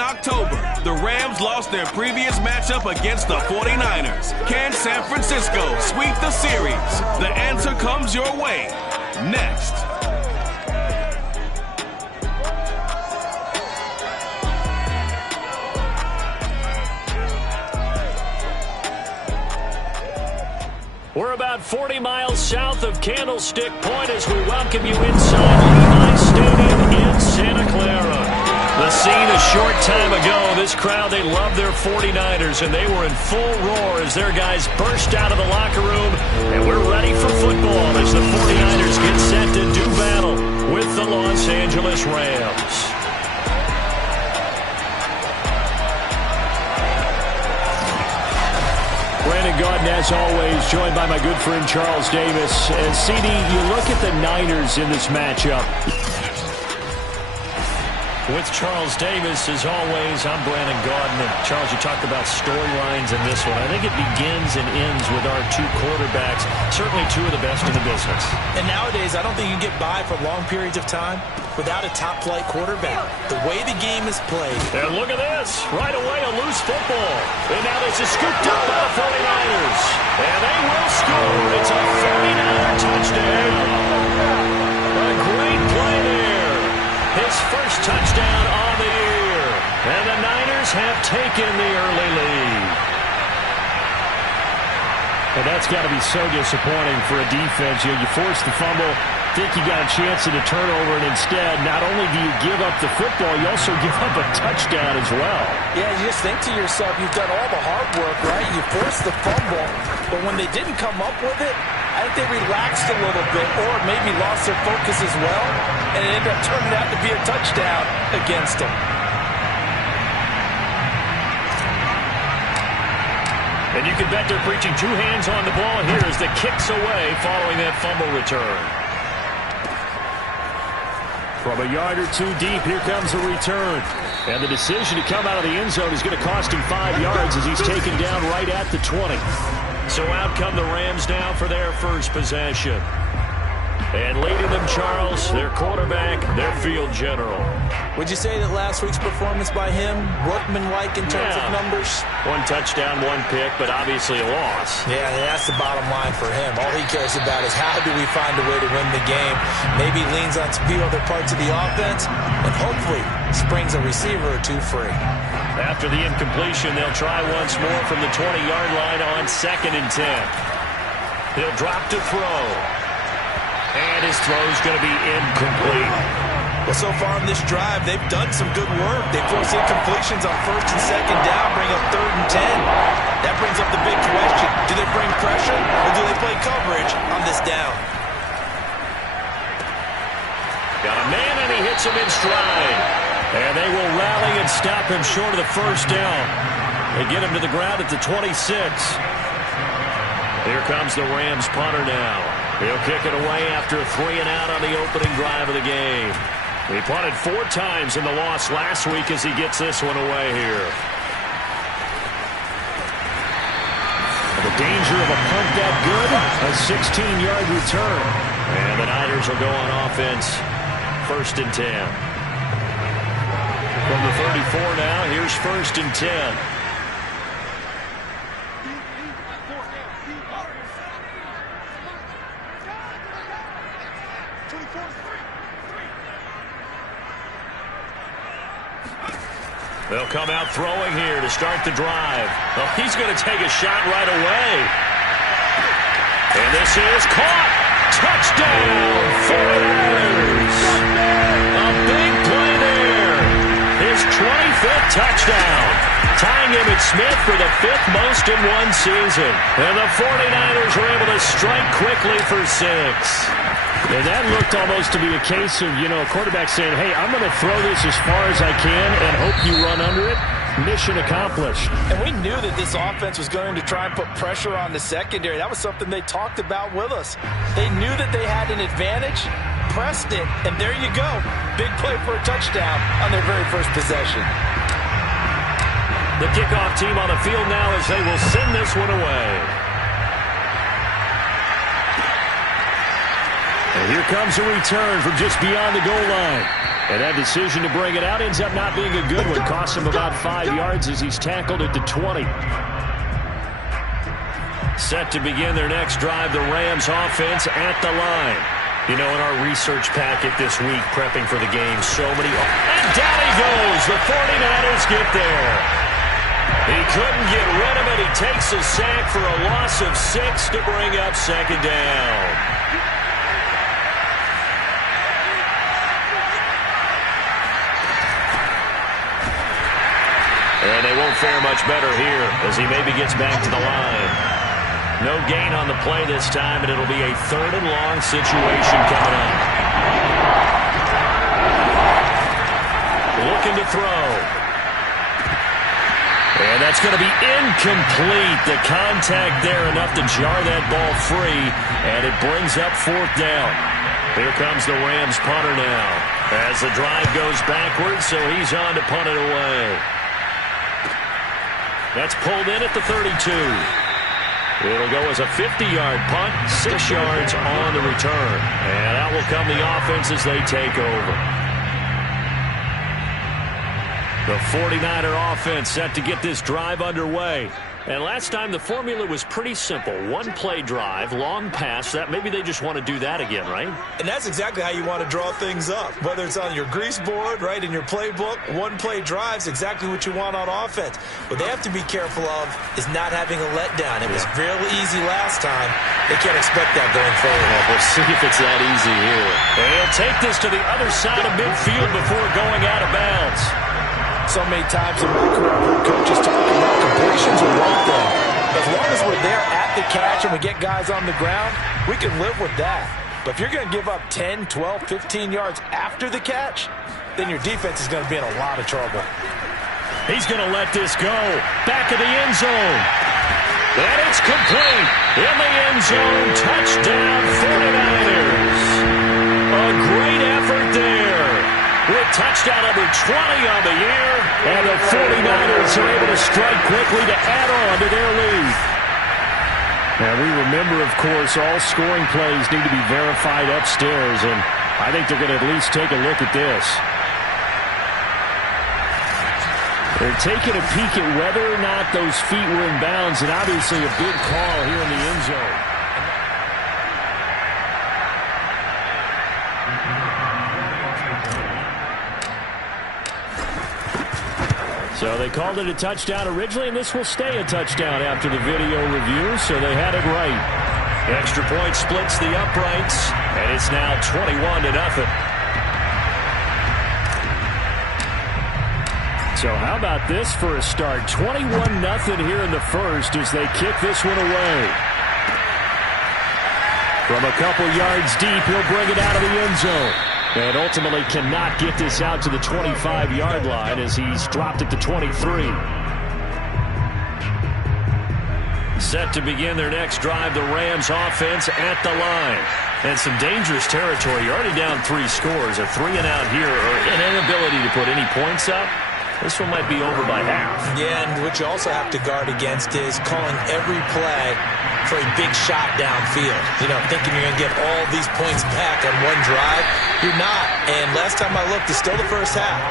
in October, the Rams lost their previous matchup against the 49ers. Can San Francisco sweep the series? The answer comes your way next. We're about 40 miles south of Candlestick Point as we welcome you inside Levi's Stadium in Santa Clara. The scene a short time ago, this crowd, they love their 49ers, and they were in full roar as their guys burst out of the locker room. And we're ready for football as the 49ers get set to do battle with the Los Angeles Rams. Brandon Gaudin, as always, joined by my good friend Charles Davis. And CD, you look at the Niners in this matchup. With Charles Davis, as always, I'm Brandon Gaudin. And Charles, you talked about storylines in this one. I think it begins and ends with our two quarterbacks, certainly two of the best in the business. And nowadays, I don't think you can get by for long periods of time without a top-flight quarterback. The way the game is played. And look at this. Right away, a loose football. And now this is scooped up by the 49ers. And they will score. It's a 49er touchdown. A great play there. His first touchdown on the year. And the Niners have taken the early lead. And that's got to be so disappointing for a defense. You force the fumble, think you got a chance at a turnover, and instead, not only do you give up the football, you also give up a touchdown as well. Yeah, you just think to yourself, you've done all the hard work, right? You forced the fumble, but when they didn't come up with it, I think they relaxed a little bit or maybe lost their focus as well, and it ended up turning out to be a touchdown against them. And you can bet they're preaching two hands on the ball here as the kick's away following that fumble return. From a yard or two deep, here comes the return. And the decision to come out of the end zone is going to cost him 5 yards as he's taken down right at the 20. So out come the Rams now for their first possession. And leading them, Charles, their quarterback, their field general. Would you say that last week's performance by him, workmanlike in terms of numbers? One touchdown, one pick, but obviously a loss. Yeah, that's the bottom line for him. All he cares about is how do we find a way to win the game. Maybe leans on a few other parts of the offense, and hopefully springs a receiver or two free. After the incompletion, they'll try once more from the 20-yard line on 2nd and 10. He'll drop to throw. And his throw's going to be incomplete. Well, so far in this drive, they've done some good work. They force incompletions on 1st and 2nd down, bring up 3rd and 10. That brings up the big question. Do they bring pressure or do they play coverage on this down? Got a man and he hits him in stride. And they will rally and stop him short of the first down. They get him to the ground at the 26. Here comes the Rams punter now. He'll kick it away after a 3-and-out on the opening drive of the game. He punted 4 times in the loss last week as he gets this one away here. The danger of a punt that good, a 16-yard return. And the Niners will go on offense, 1st and 10. From the 34 now, here's 1st and 10. They'll come out throwing here to start the drive. Oh, he's going to take a shot right away. And this is caught. Touchdown, 49ers. A big play there. His 25th touchdown. Tying Emmitt Smith for the 5th most in one season. And the 49ers were able to strike quickly for 6. And that looked almost to be a case of, a quarterback saying, hey, I'm going to throw this as far as I can and hope you run under it. Mission accomplished. And we knew that this offense was going to try and put pressure on the secondary. That was something they talked about with us. They knew that they had an advantage, pressed it, and there you go. Big play for a touchdown on their very first possession. The kickoff team on the field now as they will send this one away. And here comes a return from just beyond the goal line. And that decision to bring it out ends up not being a good one. Costs him about 5 yards as he's tackled at the 20. Set to begin their next drive, the Rams offense at the line. You know, in our research packet this week, prepping for the game, so many... And down he goes! The 49ers get there. He couldn't get rid of it. He takes a sack for a loss of 6 to bring up second down. And they won't fare much better here as he maybe gets back to the line. No gain on the play this time, and it'll be a 3rd and long situation coming up. Looking to throw. And that's going to be incomplete. The contact there enough to jar that ball free, and it brings up 4th down. Here comes the Rams punter now as the drive goes backwards, so he's on to punt it away. That's pulled in at the 32. It'll go as a 50-yard punt, 6 yards on the return. And out will come the offense as they take over. The 49er offense set to get this drive underway. And last time the formula was pretty simple. 1-play drive, long pass. That maybe they just want to do that again, right? And that's exactly how you want to draw things up. Whether it's on your grease board, right, in your playbook, 1-play drive's exactly what you want on offense. What they have to be careful of is not having a letdown. It was real easy last time. They can't expect that going forward. Well, we'll see if it's that easy here. They'll take this to the other side of midfield before going out of bounds. So many times in my career, I've heard coaches talking about completions are one thing. As long as we're there at the catch and we get guys on the ground, we can live with that. But if you're going to give up 10, 12, 15 yards after the catch, then your defense is going to be in a lot of trouble. He's going to let this go. Back of the end zone. And it's complete. In the end zone, touchdown 49ers. A great effort there. With touchdown number 20 on the year, and the 49ers are able to strike quickly to add on to their lead. And we remember, of course, all scoring plays need to be verified upstairs, and I think they're going to at least take a look at this. They're taking a peek at whether or not those feet were in bounds, and obviously a big call here in the end zone. So they called it a touchdown originally, and this will stay a touchdown after the video review, so they had it right. Extra point splits the uprights, and it's now 21-0. So how about this for a start? 21-0 here in the first as they kick this one away. From a couple yards deep, he'll bring it out of the end zone. And ultimately cannot get this out to the 25-yard line as he's dropped at the 23. Set to begin their next drive, the Rams offense at the line. And some dangerous territory. You're already down 3 scores. A 3-and-out here or an inability to put any points up. This one might be over by half. Yeah, and what you also have to guard against is calling every play for a big shot downfield. You know, thinking you're going to get all these points back on one drive. You're not. And last time I looked, it's still the first half.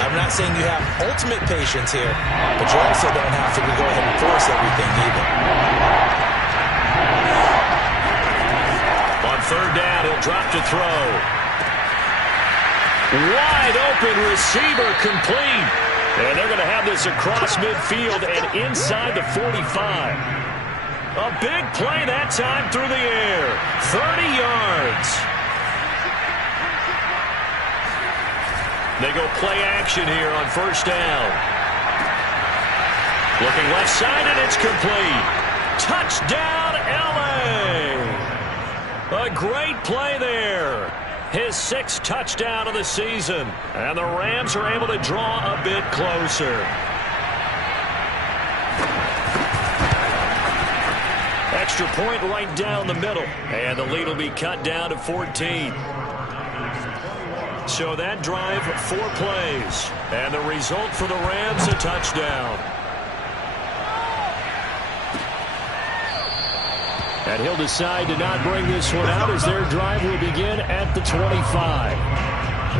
I'm not saying you have ultimate patience here, but you also don't have to go ahead and force everything either. On 3rd down, he'll drop to throw. Wide open receiver complete. And they're going to have this across midfield and inside the 45. A big play that time through the air. 30 yards. They go play action here on 1st down. Looking left side, and it's complete. Touchdown, L.A. A great play there. His 6th touchdown of the season. And the Rams are able to draw a bit closer. Extra point right down the middle. And the lead will be cut down to 14. So that drive, 4 plays. And the result for the Rams, a touchdown. And he'll decide to not bring this one out as their drive will begin at the 25.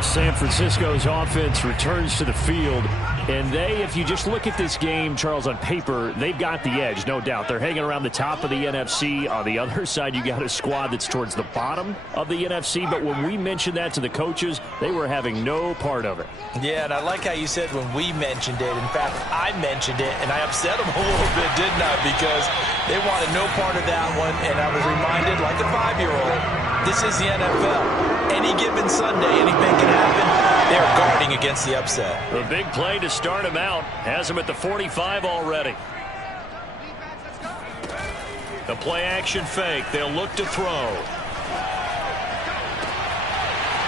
San Francisco's offense returns to the field. And if you just look at this game, Charles, on paper, they've got the edge, no doubt. They're hanging around the top of the NFC. On the other side, you got a squad that's towards the bottom of the NFC. But when we mentioned that to the coaches, they were having no part of it. Yeah, and I like how you said when we mentioned it. In fact, I mentioned it, and I upset them a little bit, didn't I? Because they wanted no part of that one, and I was reminded, like a 5-year-old, this is the NFL. Any given Sunday, anything can happen. They're guarding against the upset. A big play to start him out. Has him at the 45 already. The play action fake. They'll look to throw.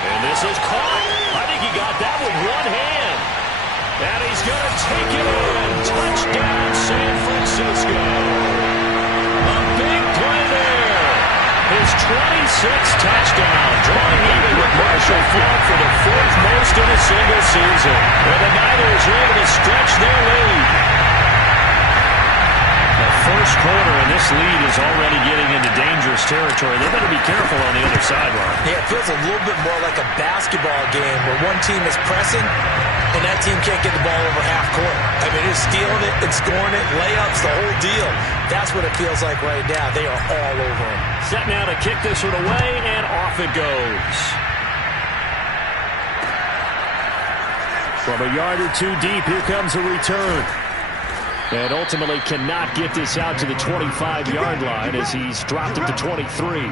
And this is caught. I think he got that with one hand. And he's going to take it in. Touchdown, San Francisco. A big play there. His 26th touchdown, drawing even with Marshall Faulk for the 4th most in a single season. And the Niners are able to stretch their lead. The first quarter, and this lead is already getting into dangerous territory. They better be careful on the other sideline. Yeah, it feels a little bit more like a basketball game where one team is pressing and that team can't get the ball over half court. I mean, they're stealing it and scoring it, layups, the whole deal. That's what it feels like right now. They are all over them. Set now to kick this one away, and off it goes. From a yard or two deep, here comes a return. And ultimately cannot get this out to the 25-yard line as he's dropped it to 23.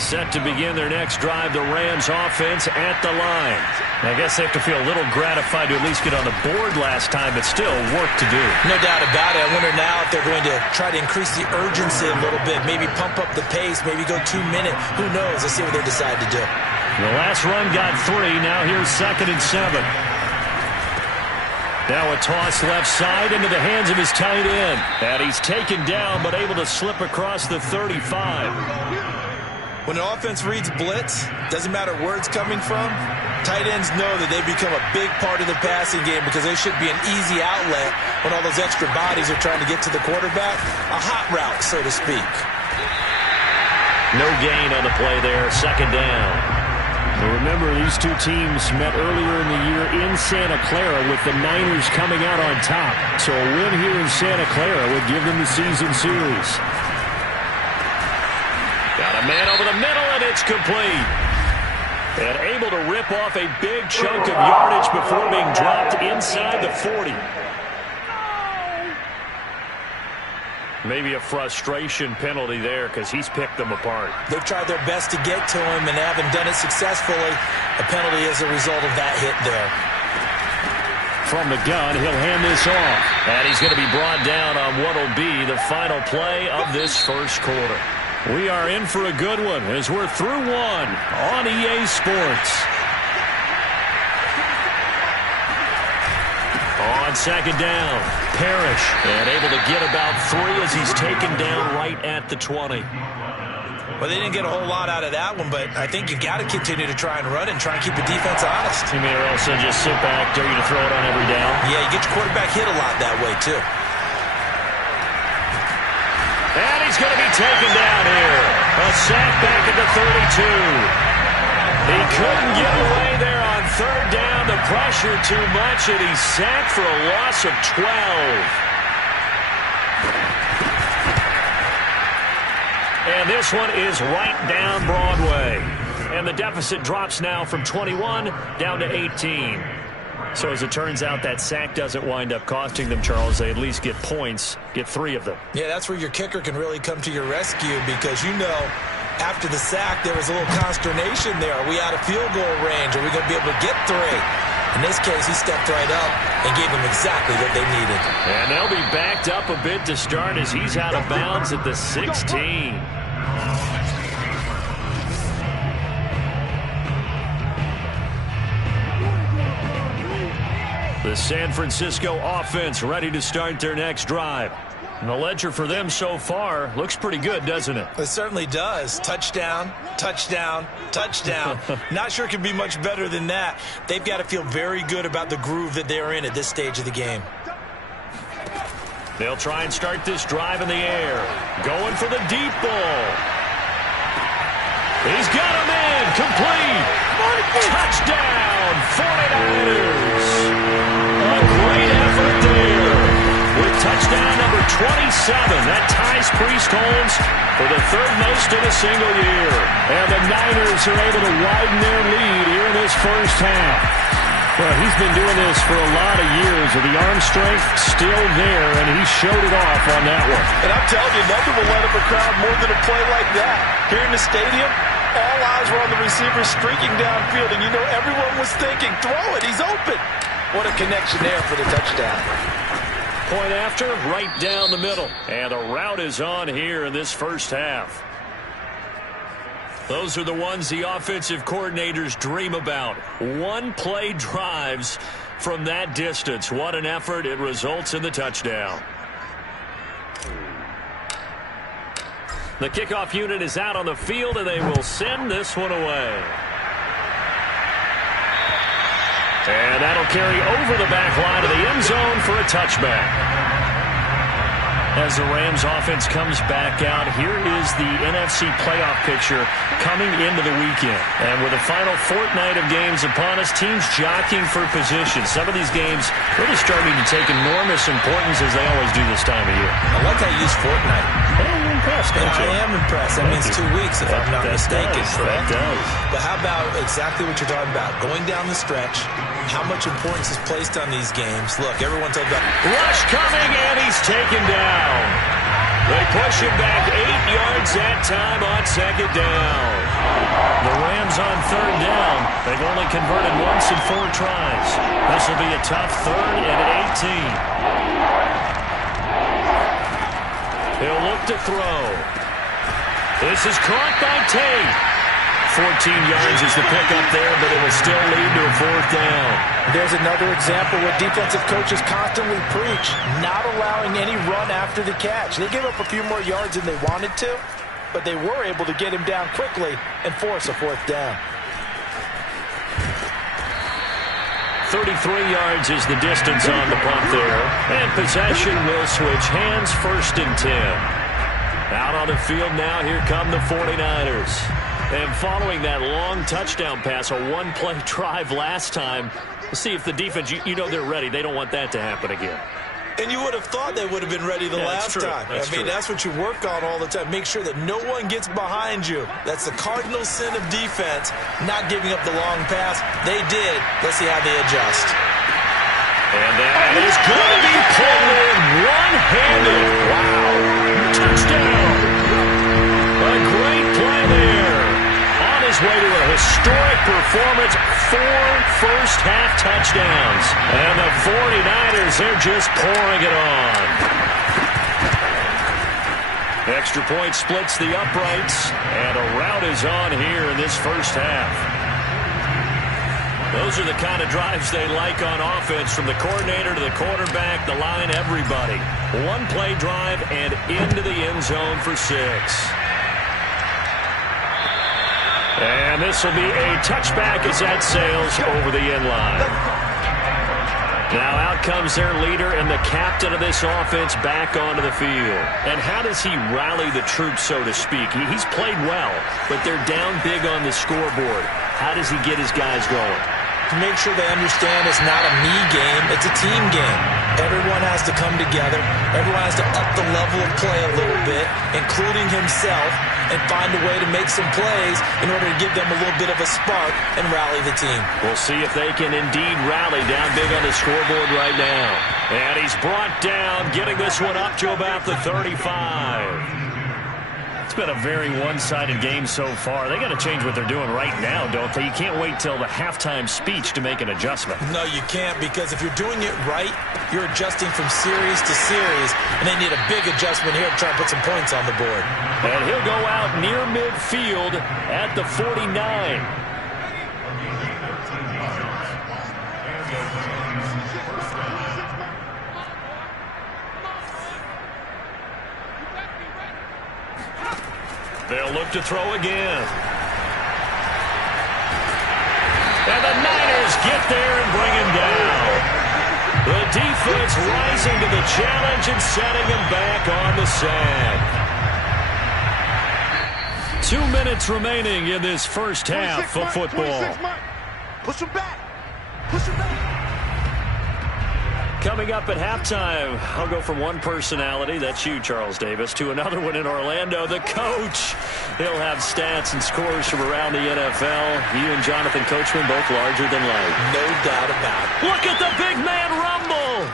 Set to begin their next drive, the Rams offense at the line. I guess they have to feel a little gratified to at least get on the board last time, but still work to do. No doubt about it. I wonder now if they're going to try to increase the urgency a little bit, maybe pump up the pace, maybe go 2 minute. Who knows? Let's see what they decide to do. The last run got 3. Now here's 2nd and 7. Now a toss left side into the hands of his tight end. And he's taken down, but able to slip across the 35. When an offense reads blitz, doesn't matter where it's coming from, tight ends know that they become a big part of the passing game because they should be an easy outlet when all those extra bodies are trying to get to the quarterback. A hot route, so to speak. No gain on the play there, 2nd down. Now remember, these two teams met earlier in the year in Santa Clara with the Niners coming out on top. So a win here in Santa Clara would give them the season series. Got a man over the middle, and it's complete. And able to rip off a big chunk of yardage before being dropped inside the 40. Maybe a frustration penalty there because he's picked them apart. They've tried their best to get to him and haven't done it successfully. A penalty is a result of that hit there. From the gun, he'll hand this off. And he's going to be brought down on what will be the final play of this first quarter. We are in for a good one as we're through one on EA Sports. On 2nd down, Parrish, and able to get about 3 as he's taken down right at the 20. Well, they didn't get a whole lot out of that one, but I think you got to continue to try and run and try and keep the defense honest. You mean, or else they'll just sit back, dare you to throw it on every down? Yeah, you get your quarterback hit a lot that way, too. And he's going to be taken down here. A sack back at the 32. He couldn't get away there on 3rd down. The pressure too much, and he's sacked for a loss of 12. And this one is right down Broadway. And the deficit drops now from 21 down to 18. So as it turns out, that sack doesn't wind up costing them, Charles. They at least get points, get 3 of them. Yeah, that's where your kicker can really come to your rescue because, you know, after the sack, there was a little consternation there. Are we out of field goal range? Are we going to be able to get 3? In this case, he stepped right up and gave them exactly what they needed. And they'll be backed up a bit to start as he's out of bounds at the 16. The San Francisco offense ready to start their next drive. And the ledger for them so far looks pretty good, doesn't it? It certainly does. Touchdown, touchdown, touchdown. Not sure it can be much better than that. They've got to feel very good about the groove that they're in at this stage of the game. They'll try and start this drive in the air. Going for the deep ball. He's got him in. complete. Touchdown, 49ers. A great effort there. With touchdown number 27, that ties Priest Holmes for the third most in a single year. And the Niners are able to widen their lead here in this first half. Well, he's been doing this for a lot of years, with the arm strength still there, and he showed it off on that one. And I'm telling you, nothing will let up a crowd more than a play like that. Here in the stadium, all eyes were on the receiver streaking downfield, and you know everyone was thinking, throw it, he's open. What a connection there for the touchdown. Point after, right down the middle. And the route is on here in this first half. Those are the ones the offensive coordinators dream about. One-play drives from that distance. What an effort. It results in the touchdown. The kickoff unit is out on the field, and they will send this one away. And that'll carry over the back line of the end zone for a touchback. As the Rams offense comes back out, here is the NFC playoff picture coming into the weekend. And with the final fortnight of games upon us, teams jockeying for position. Some of these games really starting to take enormous importance, as they always do this time of year. I like how you use fortnight. I'm impressed, don't you? I am impressed. That means 2 weeks, if I'm not mistaken. That does. But how about exactly what you're talking about? Going down the stretch, how much importance is placed on these games. Look, everyone talks about rush coming, and he's taken down. They push him back 8 yards that time on second down. The Rams on third down. They've only converted once in 4 tries. This will be a tough 3rd and 18. He'll look to throw. This is caught by Tate. 14 yards is the pickup there, but it will still lead to a 4th down. There's another example where defensive coaches constantly preach, not allowing any run after the catch. They gave up a few more yards than they wanted to, but they were able to get him down quickly and force a 4th down. 33 yards is the distance on the punt there. And possession will switch hands, 1st and 10. Out on the field now, here come the 49ers. And following that long touchdown pass, a one-play drive last time, we'll see if the defense, you know they're ready. They don't want that to happen again. And you would have thought they would have been ready the last time. That's what you work on all the time. Make sure that no one gets behind you. That's the cardinal sin of defense, not giving up the long pass. They did. Let's see how they adjust. And that is going to be pulled in one-handed. Wow. Touchdown. A great play there. On his way to a historic performance, 4 first-half touchdowns. And the 49ers, they're just pouring it on. Extra point splits the uprights, and a rout is on here in this first half. Those are the kind of drives they like on offense, from the coordinator to the quarterback, the line, everybody. One-play drive and into the end zone for 6. And this will be a touchback as that sails over the end line. Now out comes their leader and the captain of this offense back onto the field. And how does he rally the troops, so to speak? He's played well, but they're down big on the scoreboard. How does he get his guys going? To make sure they understand it's not a me game, it's a team game. Everyone has to come together. Everyone has to up the level of play a little bit, including himself, and find a way to make some plays in order to give them a little bit of a spark and rally the team. We'll see if they can indeed rally down big on the scoreboard right now. And he's brought down, getting this one up to about the 35. It's been a very one-sided game so far. They got to change what they're doing right now, don't they? You can't wait till the halftime speech to make an adjustment. No, you can't, because if you're doing it right, you're adjusting from series to series, and they need a big adjustment here to try and put some points on the board. And he'll go out near midfield at the 49. They'll look to throw again. And the Niners get there and bring him down. The defense rising to the challenge and setting him back on the sack. 2 minutes remaining in this first half of football. Push him back. Push him back. Coming up at halftime, I'll go from one personality, that's you, Charles Davis, to another one in Orlando, the coach. He'll have stats and scores from around the NFL. You and Jonathan Coachman both larger than life. No doubt about it. Look at the big man rumble.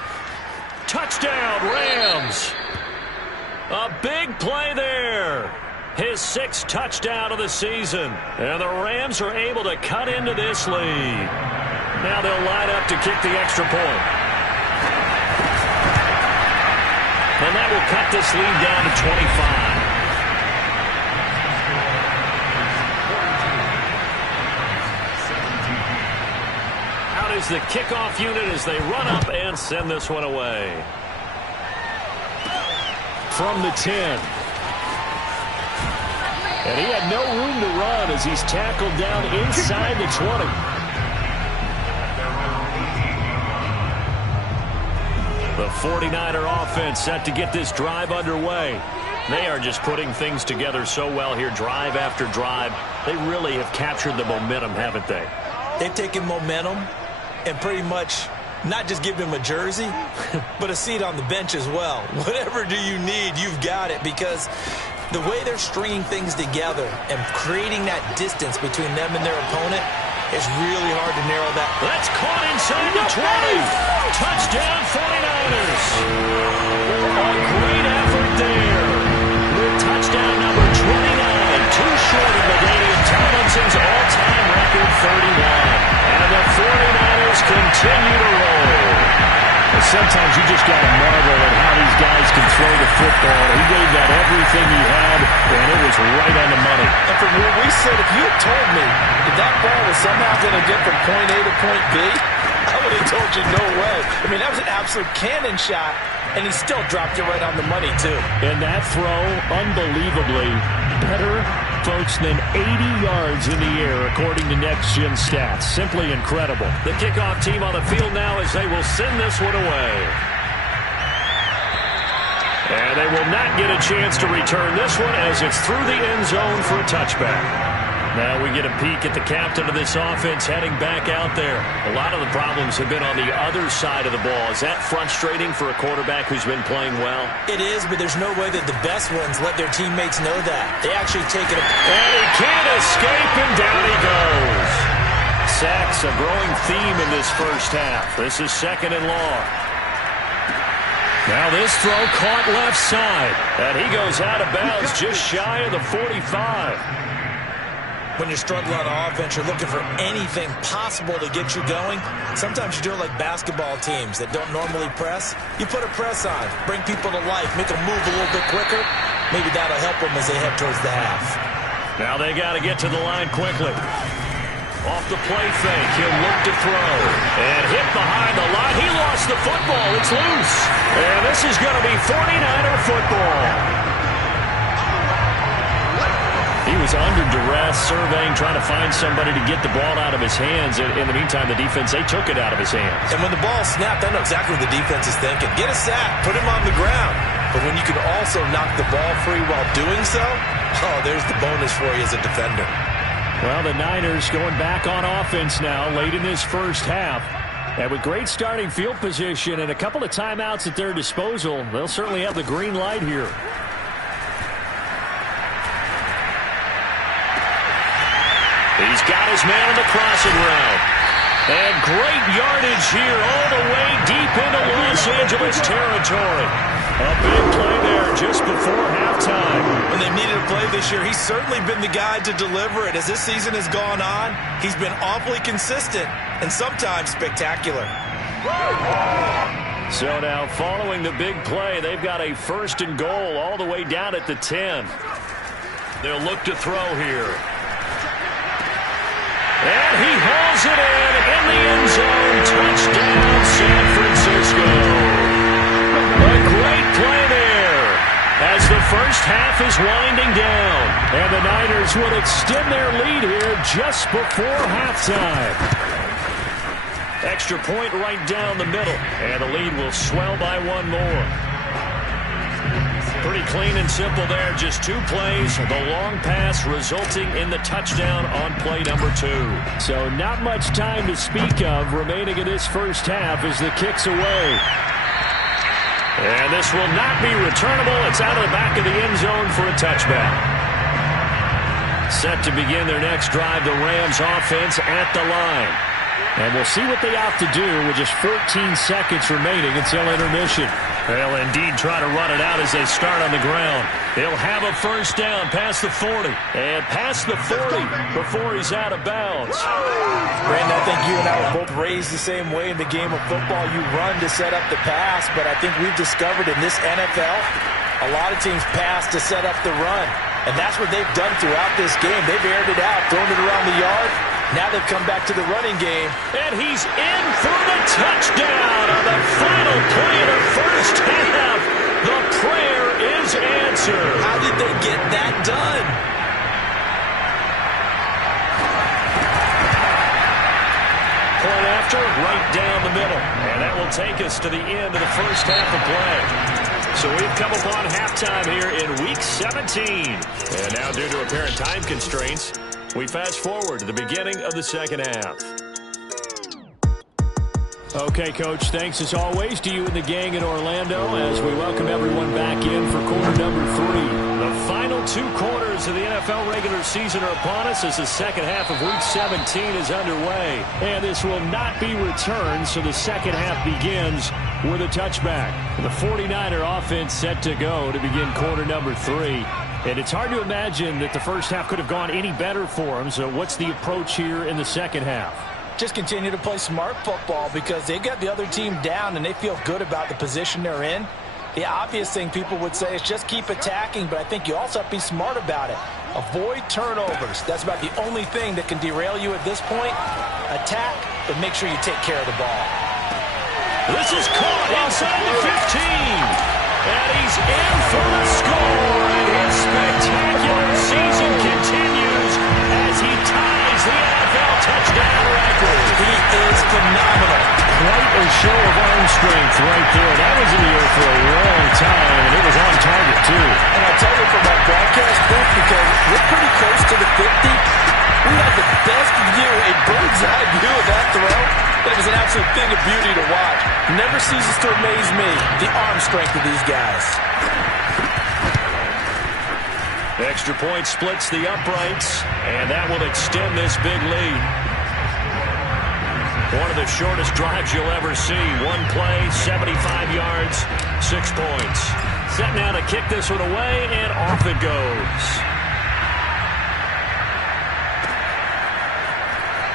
Touchdown, Rams. A big play there. His 6th touchdown of the season. And the Rams are able to cut into this lead. Now they'll line up to kick the extra point. And that will cut this lead down to 25. Out is the kickoff unit as they run up and send this one away. From the 10. And he had no room to run as he's tackled down inside the 20. The 49er offense set to get this drive underway. They are just putting things together so well here, drive after drive. They really have captured the momentum, haven't they? They've taken momentum and pretty much not just given him a jersey, but a seat on the bench as well. Whatever do you need, you've got it, because the way they're stringing things together and creating that distance between them and their opponent, it's really hard to narrow that. That's caught inside the 20. Touchdown 49ers. A great effort there. With touchdown number 29, too short of LaDainian Tomlinson's all-time record 31. And the 49ers continue to roll. Sometimes you just got to marvel at how these guys can throw the football. He gave that everything he had, and it was right on the money. And from where we said, if you had told me that that ball was somehow going to get from point A to point B, I would have told you no way. I mean, that was an absolute cannon shot, and he still dropped it right on the money, too. And that throw, unbelievably better, folks, than 80 yards in the air, according to Next Gen Stats. Simply incredible. The kickoff team on the field now as they will send this one away. And they will not get a chance to return this one as it's through the end zone for a touchback. Now we get a peek at the captain of this offense heading back out there. A lot of the problems have been on the other side of the ball. Is that frustrating for a quarterback who's been playing well? It is, but there's no way that the best ones let their teammates know that. They actually take it. And he can't escape, and down he goes. Sacks, a growing theme in this first half. This is 2nd and long. Now this throw caught left side. And he goes out of bounds just shy of the 45. When you're struggling on offense, you're looking for anything possible to get you going. Sometimes you do it like basketball teams that don't normally press. You put a press on, bring people to life, make them move a little bit quicker. Maybe that'll help them as they head towards the half. Now they got to get to the line quickly. Off the play fake, he'll look to throw. And hit behind the line. He lost the football. It's loose. And this is going to be 49er football. He was under duress, surveying, trying to find somebody to get the ball out of his hands. In the meantime, the defense, they took it out of his hands. And when the ball snapped, I know exactly what the defense is thinking. Get a sack, put him on the ground. But when you can also knock the ball free while doing so, oh, there's the bonus for you as a defender. Well, the Niners going back on offense now late in this first half. And with great starting field position and a couple of timeouts at their disposal, they'll certainly have the green light here. He's got his man on the crossing route. And great yardage here all the way deep into Los Angeles territory. A big play there just before halftime. When they needed a play this year, he's certainly been the guy to deliver it. As this season has gone on, he's been awfully consistent and sometimes spectacular. So now following the big play, they've got a 1st and goal all the way down at the 10. They'll look to throw here. And he hauls it in the end zone. Touchdown, San Francisco. A great play there as the first half is winding down. And the Niners will extend their lead here just before halftime. Extra point right down the middle. And the lead will swell by one more. Pretty clean and simple there. Just 2 plays. The long pass resulting in the touchdown on play number 2. So not much time to speak of remaining in this first half as the kick's away. And this will not be returnable. It's out of the back of the end zone for a touchback. Set to begin their next drive, the Rams offense at the line. And we'll see what they opt to do with just 14 seconds remaining until intermission. They'll indeed try to run it out as they start on the ground. They'll have a first down past the 40. And past the 40 before he's out of bounds. Brandon, I think you and I were both raised the same way in the game of football. You run to set up the pass, but I think we've discovered in this NFL, a lot of teams pass to set up the run. And that's what they've done throughout this game. They've aired it out, thrown it around the yard. Now they've come back to the running game. And he's in for the touchdown on the final play of the first half. The prayer is answered. How did they get that done? Point after, right down the middle. And that will take us to the end of the first half of play. So we've come upon halftime here in Week 17. And now, due to apparent time constraints, we fast forward to the beginning of the second half. Okay, Coach, thanks as always to you and the gang in Orlando as we welcome everyone back in for quarter number 3. The final 2 quarters of the NFL regular season are upon us as the second half of Week 17 is underway. And this will not be returned, so the second half begins with a touchback. The 49er offense set to go to begin quarter number 3. And it's hard to imagine that the first half could have gone any better for them. So what's the approach here in the second half? Just continue to play smart football because they got the other team down and they feel good about the position they're in. The obvious thing people would say is just keep attacking, but I think you also have to be smart about it. Avoid turnovers. That's about the only thing that can derail you at this point. Attack, but make sure you take care of the ball. This is caught inside the 15. And he's in for the score. And his spectacular season continues as he ties the NFL touchdown record. He is phenomenal. Quite a show of arm strength right there. That was in the air for a long time, and it was on target, too. And I'll tell you from our broadcast booth, because we're pretty close to the 50, we had the best view, a bird's-eye view of that throw. It was an absolute thing of beauty to watch. Never ceases to amaze me, the arm strength of these guys. Extra point splits the uprights, and that will extend this big lead. One of the shortest drives you'll ever see. 1 play, 75 yards, 6 points. Set now to kick this one away, and off it goes.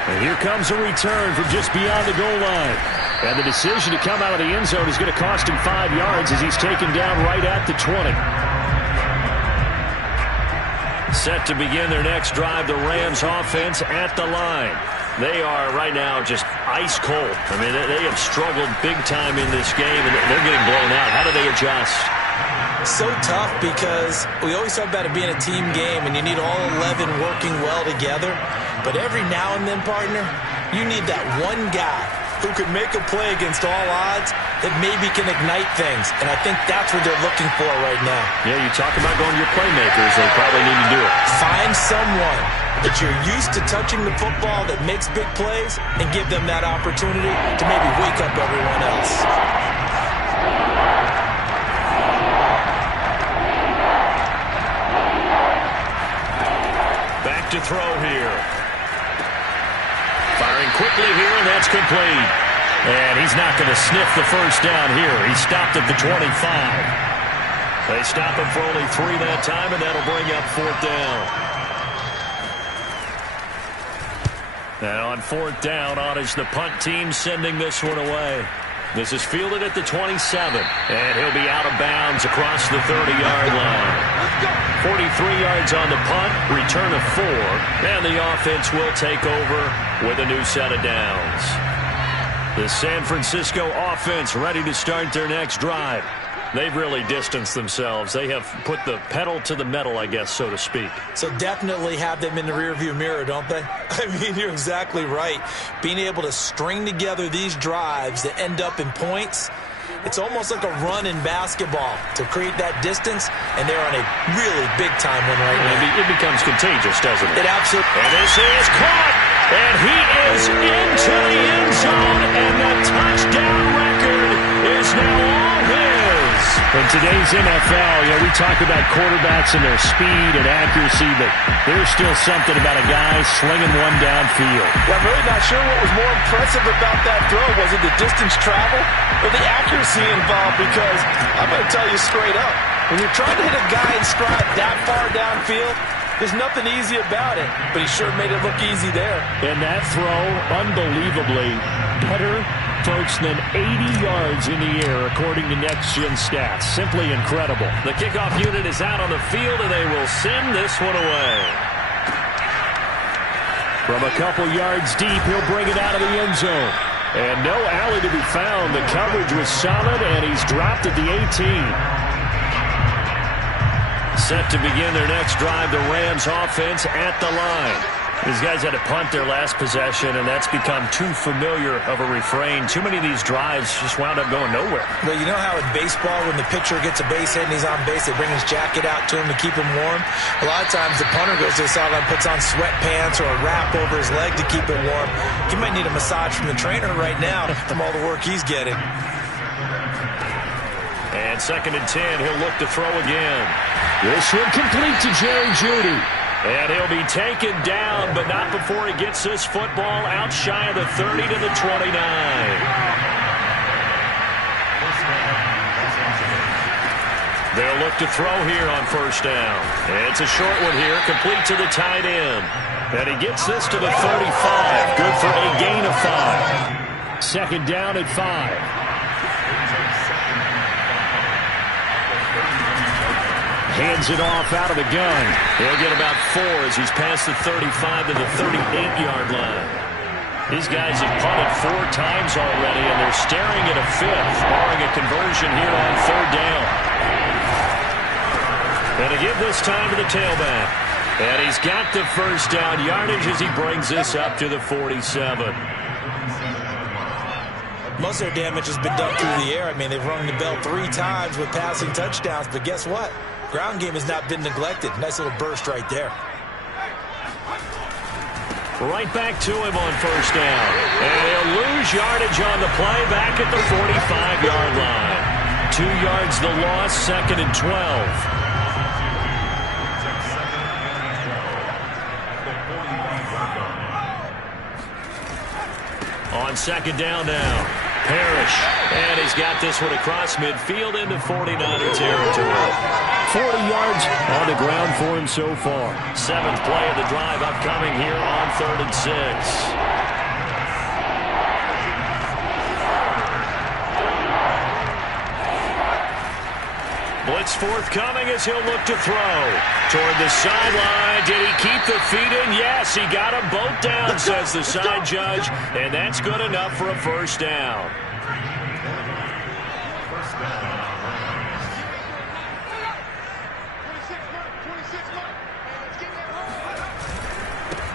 And here comes a return from just beyond the goal line. And the decision to come out of the end zone is going to cost him 5 yards as he's taken down right at the 20. Set to begin their next drive, the Rams offense at the line. They are right now just ice cold. I mean, they have struggled big time in this game, and they're getting blown out. How do they adjust? So tough because we always talk about it being a team game, and you need all 11 working well together. But every now and then, partner, you need that one guy who could make a play against all odds that maybe can ignite things. And I think that's what they're looking for right now. Yeah, you talk about going to your playmakers. They probably need to do it. Find someone that you're used to touching the football that makes big plays and give them that opportunity to maybe wake up everyone else. Back to throw here. Firing quickly here, and that's complete. And he's not going to sniff the first down here. He stopped at the 25. They stop him for only 3 that time, and that'll bring up 4th down. Now on 4th down, on is the punt team sending this one away. This is fielded at the 27, and he'll be out of bounds across the 30-yard line. 43 yards on the punt, return of 4, and the offense will take over with a new set of downs. The San Francisco offense ready to start their next drive. They've really distanced themselves. They have put the pedal to the metal, I guess, so to speak. So definitely have them in the rearview mirror, don't they? I mean, you're exactly right. Being able to string together these drives that end up in points, It's almost like a run in basketball to create that distance, and they're on a really big-time one right now. It becomes contagious, doesn't it? It absolutely. And this is caught, and he is into the end zone, and the touchdown record is now all his. In today's NFL, we talk about quarterbacks and their speed and accuracy, but there's still something about a guy slinging one downfield. Well, I'm really not sure what was more impressive about that throw. Was it the distance travel or the accuracy involved? Because I'm going to tell you straight up, when you're trying to hit a guy in stride that far downfield, there's nothing easy about it, but he sure made it look easy there. And that throw, unbelievably better, folks, than 80 yards in the air, according to next-gen stats. Simply incredible. The kickoff unit is out on the field, and they will send this one away. From a couple yards deep, he'll bring it out of the end zone. And no alley to be found. The coverage was solid, and he's dropped at the 18. Set to begin their next drive, the Rams offense at the line. These guys had to punt their last possession, and that's become too familiar of a refrain. Too many of these drives just wound up going nowhere. But you know how in baseball, when the pitcher gets a base hit and he's on base, they bring his jacket out to him to keep him warm? A lot of times the punter goes to the sideline, puts on sweatpants or a wrap over his leg to keep it warm. He might need a massage from the trainer right now from all the work he's getting. And 2nd and 10, he'll look to throw again. This one complete to Jerry Jeudy. And he'll be taken down, but not before he gets this football out shy of the 30 to the 29. They'll look to throw here on 1st down. And it's a short one here, complete to the tight end. And he gets this to the 35. Good for a gain of 5. 2nd down at 5. Hands it off out of the gun. He'll get about 4 as he's past the 35 to the 38-yard line. These guys have punted 4 times already, and they're staring at a 5th, barring a conversion here on 3rd down. And to give this time to the tailback. And he's got the 1st down yardage as he brings this up to the 47. Most of their damage has been done through the air. I mean, they've rung the bell 3 times with passing touchdowns, but guess what? Ground game has not been neglected. Nice little burst right there. Right back to him on 1st down. And he'll lose yardage on the play back at the 45-yard line. 2 yards the loss, 2nd and 12. On 2nd down now, Parrish. And he's got this one across midfield into 49er territory. 40 yards on the ground for him so far. 7th play of the drive upcoming here on 3rd and 6. Blitz forthcoming as he'll look to throw. Toward the sideline. Did he keep the feet in? Yes, he got them both down, says the side judge. And that's good enough for a 1st down.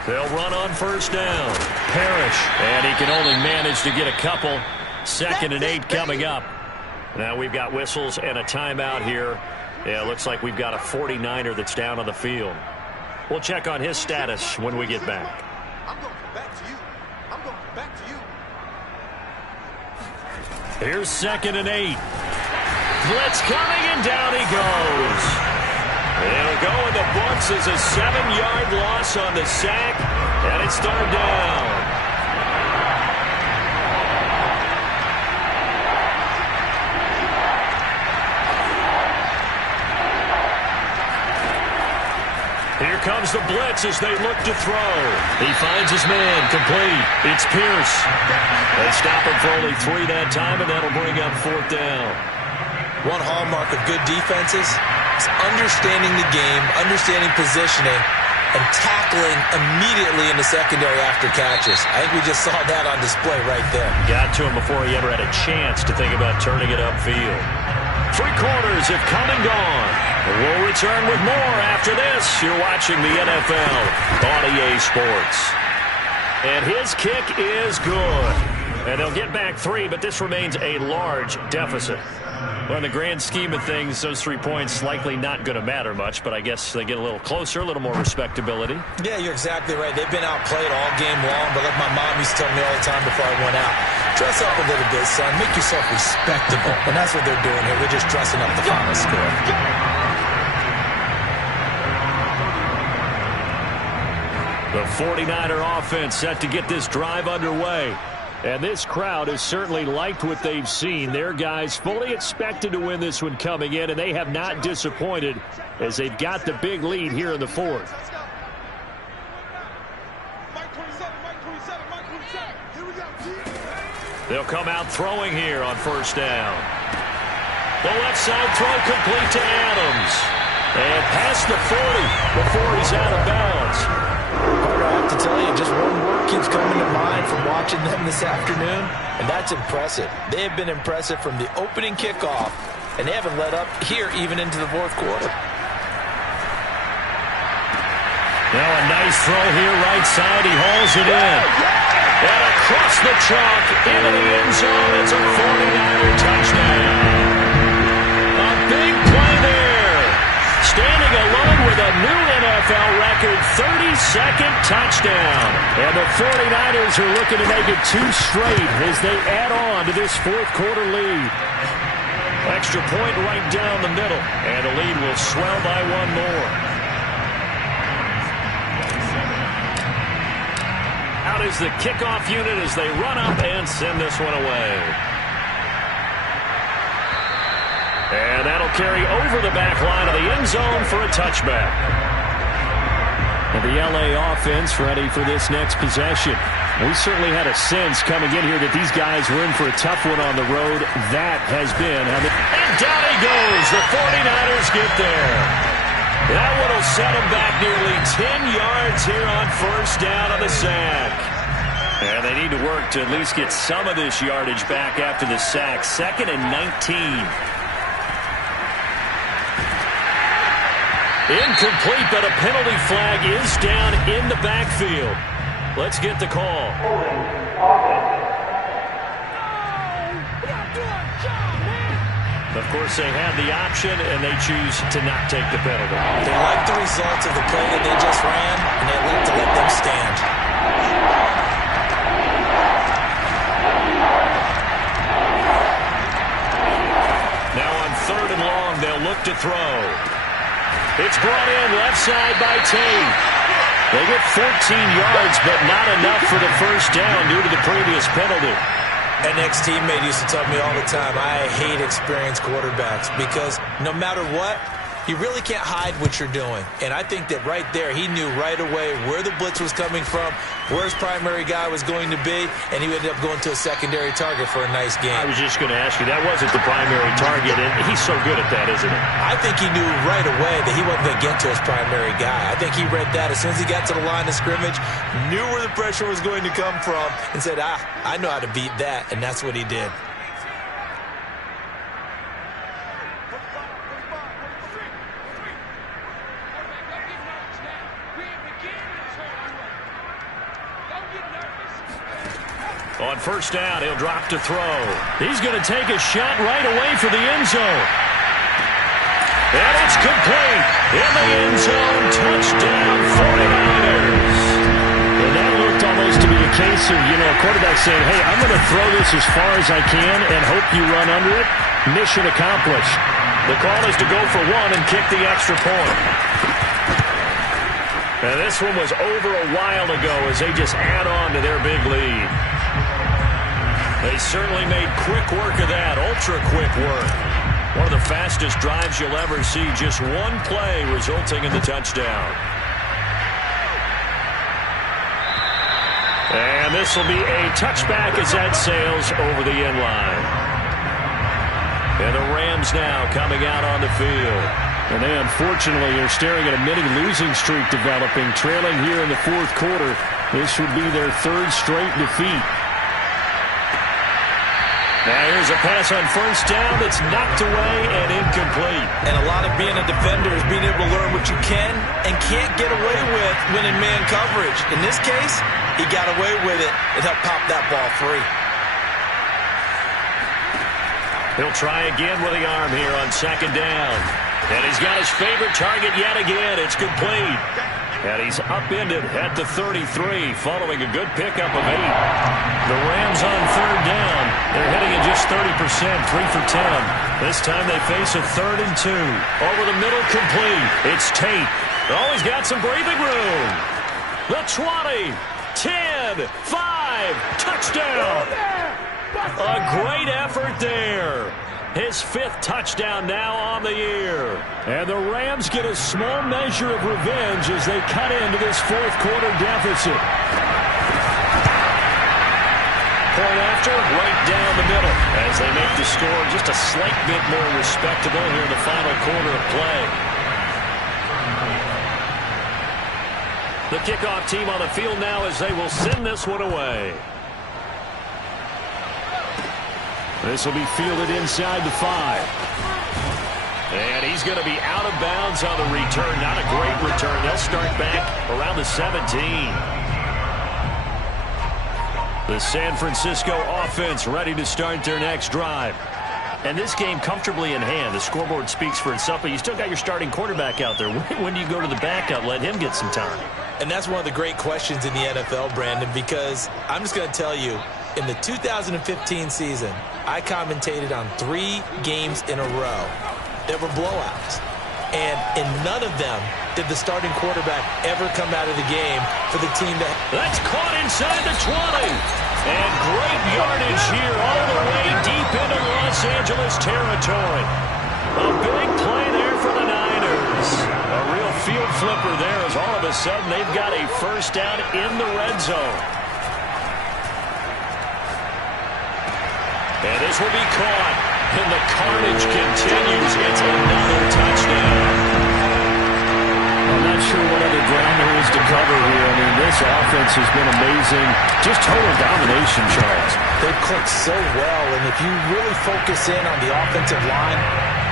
They'll run on 1st down. Parrish. And he can only manage to get a couple. 2nd and 8 coming up. Now we've got whistles and a timeout here. Yeah, it looks like we've got a 49er that's down on the field. We'll check on his status when we get back. I'm going to come back to you. I'm going to come back to you. Here's 2nd and 8. Blitz coming, and down he goes. It'll go in the books as a 7-yard loss on the sack, and it's 3rd down. Here comes the blitz as they look to throw. He finds his man, complete. It's Pierce. They stop him for only 3 that time, and that'll bring up 4th down. One hallmark of good defenses is understanding the game, understanding positioning, and tackling immediately in the secondary after catches. I think we just saw that on display right there. Got to him before he ever had a chance to think about turning it upfield. 3 quarters have come and gone. We'll return with more after this. You're watching the NFL on EA Sports. And his kick is good. And they'll get back 3, but this remains a large deficit. Well, in the grand scheme of things, those 3 points likely not going to matter much, but I guess they get a little closer, a little more respectability. Yeah, you're exactly right. They've been outplayed all game long, but like my mom used to tell me all the time before I went out, dress up a little bit, son. Make yourself respectable. And that's what they're doing here. They're just dressing up the final score. The 49er offense set to get this drive underway. And this crowd has certainly liked what they've seen. Their guys fully expected to win this one coming in, and they have not disappointed as they've got the big lead here in the fourth. They'll come out throwing here on first down. The left side throw complete to Adams. And past the 40 before he's out of bounds. Carter, I have to tell you, just one word keeps coming to mind from watching them this afternoon, and that's impressive. They have been impressive from the opening kickoff, and they haven't let up here even into the fourth quarter. Now a nice throw here, right side. He hauls it in. And across the chalk, into the end zone. It's a 49er touchdown. A big play there. Standing alone with a new NFL record, 32nd touchdown. And the 49ers are looking to make it 2 straight as they add on to this fourth quarter lead. Extra point right down the middle. And the lead will swell by 1 more. Out is the kickoff unit as they run up and send this one away. And that'll carry over the back line of the end zone for a touchback. And the LA offense ready for this next possession. We certainly had a sense coming in here that these guys were in for a tough one on the road. That has been how they... And down he goes. The 49ers get there. That one will set him back nearly 10 yards here on first down on the sack. And they need to work to at least get some of this yardage back after the sack. 2nd and 19. Incomplete, but a penalty flag is down in the backfield. Let's get the call. Of course, they had the option, and they choose to not take the penalty. They like the results of the play that they just ran, and they like to let them stand. Now on 3rd and long, they'll look to throw. It's brought in left side by Tate. They get 14 yards, but not enough for the first down due to the previous penalty. An ex-teammate used to tell me all the time, I hate experienced quarterbacks because no matter what, you really can't hide what you're doing. And I think that right there, he knew right away where the blitz was coming from, where his primary guy was going to be, and he ended up going to a secondary target for a nice game. I was just going to ask you, that wasn't the primary target, and he's so good at that, isn't he? I think he knew right away that he wasn't going to get to his primary guy. I think he read that as soon as he got to the line of scrimmage, knew where the pressure was going to come from, and said, I know how to beat that, and that's what he did. On first down, he'll drop to throw. He's going to take a shot right away for the end zone. And it's complete. In the end zone, touchdown 49ers. And that looked almost to be a case of, a quarterback saying, hey, I'm going to throw this as far as I can and hope you run under it. Mission accomplished. The call is to go for 1 and kick the extra point. And this one was over a while ago as they just add on to their big lead. They certainly made quick work of that, ultra-quick work. One of the fastest drives you'll ever see, just one play resulting in the touchdown. And this will be a touchback as that sails over the end line. And the Rams now coming out on the field. And they unfortunately are staring at a mini losing streak developing, trailing here in the fourth quarter. This would be their 3rd straight defeat. Now here's a pass on first down that's knocked away and incomplete. And a lot of being a defender is being able to learn what you can and can't get away with when in man coverage. In this case, he got away with it and helped pop that ball free. He'll try again with the arm here on second down. And he's got his favorite target yet again. It's complete. And he's upended at the 33 following a good pickup of 8. The Rams on third down. They're hitting at just 30%, 3 for 10. This time they face a 3rd and 2. Over the middle, complete. It's Tate. Oh, he's got some breathing room. The 20, 10, 5, touchdown. A great effort there. His 5th touchdown now on the year. And the Rams get a small measure of revenge as they cut into this 4th quarter deficit. Point after, right down the middle as they make the score just a slight bit more respectable here in the final quarter of play. The kickoff team on the field now as they will send this one away. This will be fielded inside the 5. And he's going to be out of bounds on the return. Not a great return. They'll start back around the 17. The San Francisco offense ready to start their next drive. And this game comfortably in hand. The scoreboard speaks for itself, but you still got your starting quarterback out there. When do you go to the backup? Let him get some time. And that's one of the great questions in the NFL, Brandon, because I'm just going to tell you, in the 2015 season, I commentated on 3 games in a row that were blowouts. And in none of them did the starting quarterback ever come out of the game for the team that... That's caught inside the 20. And great yardage here all the way deep into Los Angeles territory. A big play there for the Niners. A real field flipper there as all of a sudden they've got a first down in the red zone. And this will be caught. And the carnage continues. It's another touchdown. I'm not sure what other ground there is to cover here. I mean, this offense has been amazing. Just total domination, Charles. They've clicked so well, and if you really focus in on the offensive line,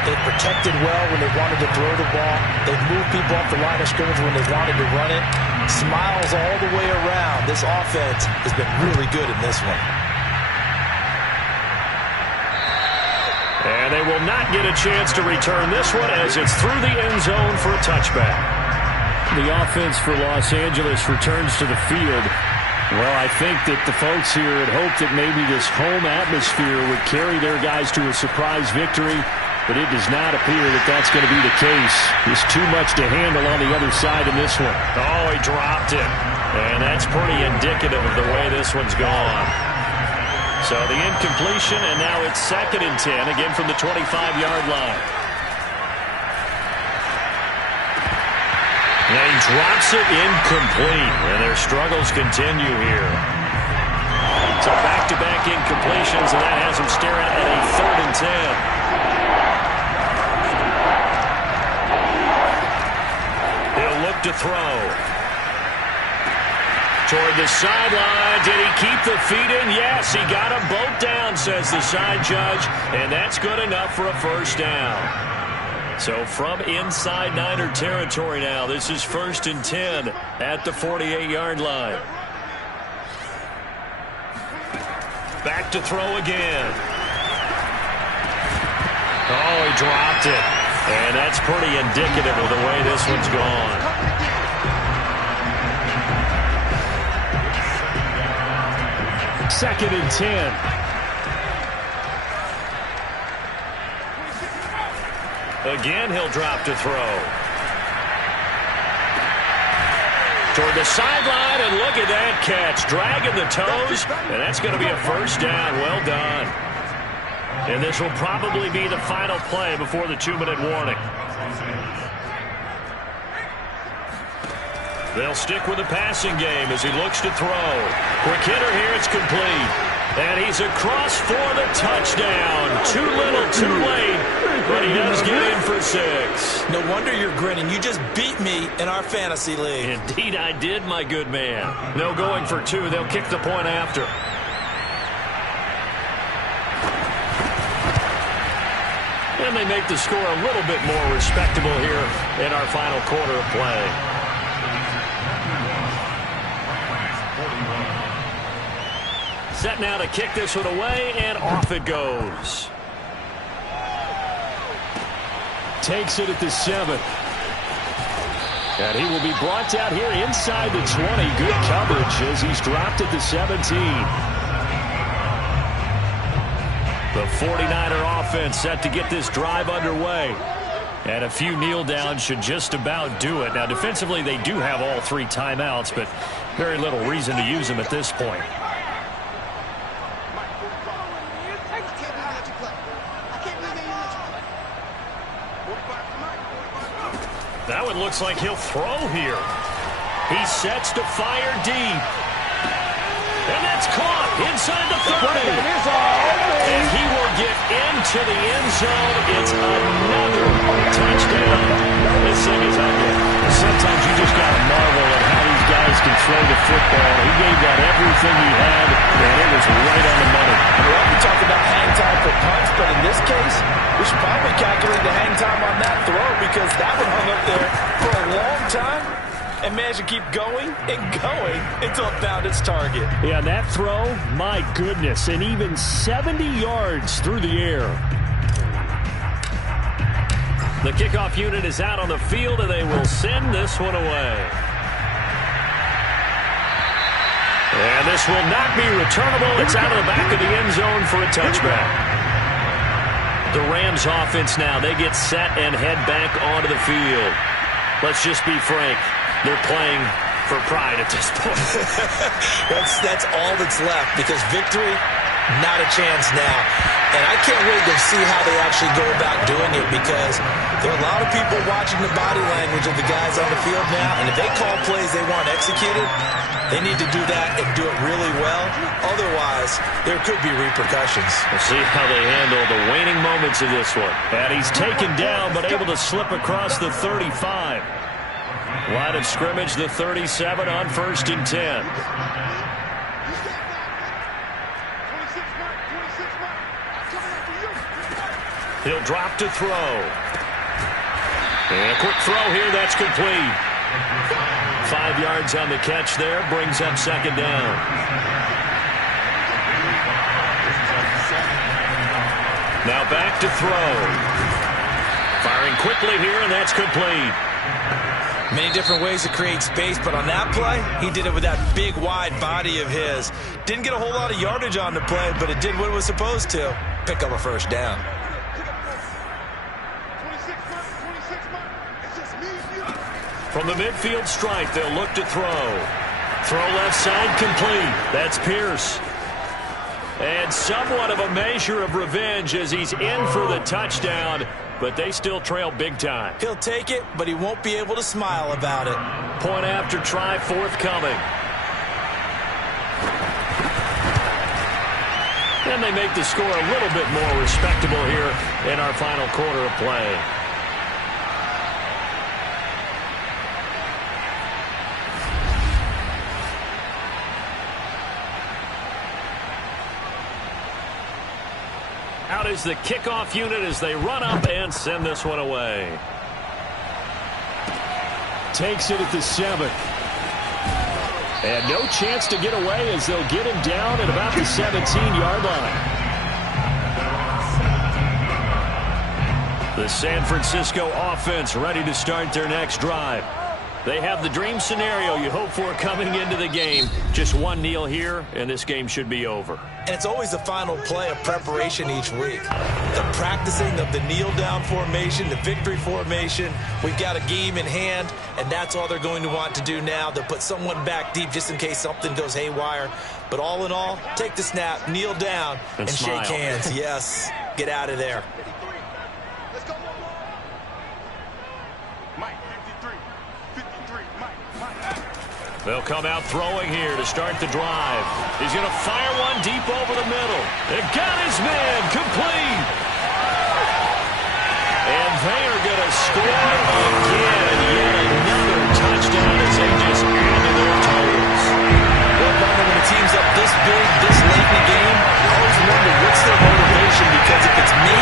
they've protected well when they wanted to throw the ball. They've moved people off the line of scrimmage when they wanted to run it. Smiles all the way around. This offense has been really good in this one. And they will not get a chance to return this one as it's through the end zone for a touchback. The offense for Los Angeles returns to the field. Well, I think that the folks here had hoped that maybe this home atmosphere would carry their guys to a surprise victory, but it does not appear that that's going to be the case. There's too much to handle on the other side in this one. Oh, he dropped it. And that's pretty indicative of the way this one's gone. So the incompletion, and now it's 2nd and 10, again from the 25-yard line. And he drops it incomplete, and their struggles continue here. So back-to-back incompletions, and that has them staring at a 3rd and 10. He'll look to throw. Toward the sideline. Did he keep the feet in? Yes, he got them both down, says the side judge, and that's good enough for a first down. So from inside Niner territory now, this is 1st and 10 at the 48-yard line. Back to throw again. Oh, he dropped it. And that's pretty indicative of the way this one's gone. 2nd and 10. Again, he'll drop to throw. Toward the sideline, and look at that catch. Dragging the toes, and that's going to be a first down. Well done. And this will probably be the final play before the 2-minute warning. They'll stick with the passing game as he looks to throw. Quick hitter here, it's complete. And he's across for the touchdown. Too little, too late, but he does get in for 6. No wonder you're grinning. You just beat me in our fantasy league. Indeed I did, my good man. No going for 2. They'll kick the point after. And they make the score a little bit more respectable here in our final quarter of play. Set now to kick this one away, and off it goes. Takes it at the 7. And he will be brought down here inside the 20. Good coverage as he's dropped at the 17. The 49er offense set to get this drive underway. And a few kneel downs should just about do it. Now, defensively, they do have all 3 timeouts, but very little reason to use them at this point. That one looks like he'll throw here. He sets to fire deep. And that's caught inside the 30. And he will get into the end zone. It's another touchdown. This thing is ugly. Sometimes you just got to marvel at how these guys can throw the football. He gave that everything he had, and it was right on the money. We talk about hang time for punts, but in this case, we should probably calculate the hang time on that throw because that one hung up there for a long time and managed to keep going and going until it found its target. Yeah, that throw, my goodness, and even 70 yards through the air. The kickoff unit is out on the field, and they will send this one away. And this will not be returnable. It's out of the back of the end zone for a touchback. The Rams offense now, they get set and head back onto the field. Let's just be frank. They're playing for pride at this point. That's all that's left because victory, not a chance now. And I can't wait to see how they actually go about doing it because there are a lot of people watching the body language of the guys on the field now. And if they call plays they want executed, they need to do that and do it really well. Otherwise, there could be repercussions. We'll see how they handle the waning moments of this one. And he's taken down but able to slip across the 35. Line of scrimmage, the 37 on 1st and 10. He'll drop to throw. And a quick throw here, that's complete. 5 yards on the catch there, brings up 2nd down. Now back to throw. Firing quickly here, and that's complete. Many different ways to create space, but on that play, he did it with that big, wide body of his. Didn't get a whole lot of yardage on the play, but it did what it was supposed to. Pick up a 1st down. From the midfield stripe, they'll look to throw. Throw left side complete. That's Pierce. And somewhat of a measure of revenge as he's in for the touchdown, but they still trail big time. He'll take it, but he won't be able to smile about it. Point after try forthcoming. And they make the score a little bit more respectable here in our final quarter of play. Out is the kickoff unit as they run up and send this one away. Takes it at the 7. And no chance to get away as they'll get him down at about the 17-yard line. The San Francisco offense ready to start their next drive. They have the dream scenario you hope for coming into the game. Just one kneel here, and this game should be over. And it's always the final play of preparation each week. The practicing of the kneel-down formation, the victory formation. We've got a game in hand, and that's all they're going to want to do now. They'll put someone back deep just in case something goes haywire. But all in all, take the snap, kneel down, and shake hands. Yes, get out of there. They'll come out throwing here to start the drive. He's going to fire one deep over the middle. It got his man complete. And they are going to score again. Yet another touchdown as they just add to their totals. Well, Butler, when a team's up this big, this late in the game, I always wonder what's their motivation, because if it's me,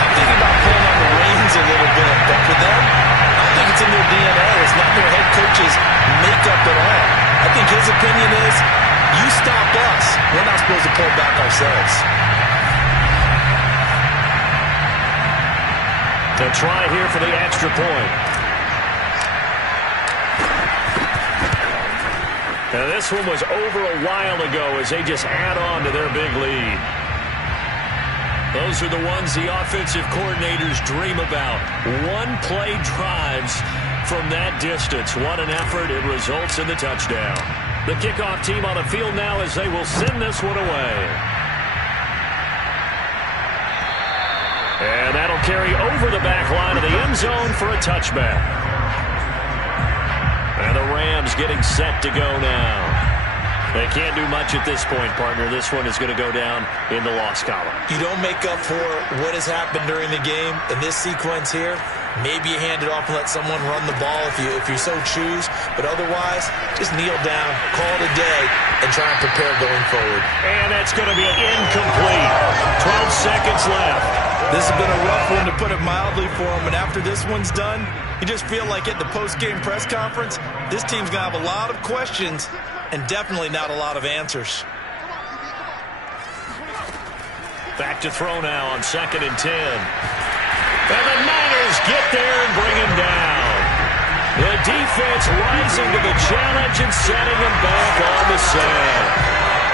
I'm thinking about pulling on the reins a little bit. But for them, I think it's in their DNA. It's not their head coach's makeup at all. I think his opinion is, you stop us. We're not supposed to pull back ourselves. They'll try here for the extra point. Now this one was over a while ago as they just add on to their big lead. Those are the ones the offensive coordinators dream about. One-play drives from that distance. What an effort. It results in the touchdown. The kickoff team on the field now as they will send this one away. And that'll carry over the back line of the end zone for a touchback. And the Rams getting set to go now. They can't do much at this point, partner. This one is going to go down in the loss column. You don't make up for what has happened during the game. In this sequence here, maybe you hand it off and let someone run the ball if you so choose. But otherwise, just kneel down, call it a day, and try and prepare going forward. And that's going to be incomplete. 12 seconds left. This has been a rough one, to put it mildly, for him. And after this one's done, you just feel like at the post-game press conference, this team's going to have a lot of questions and definitely not a lot of answers. Back to throw now on 2nd and 10. And the Niners get there and bring him down. The defense rising to the challenge and setting him back on the sand.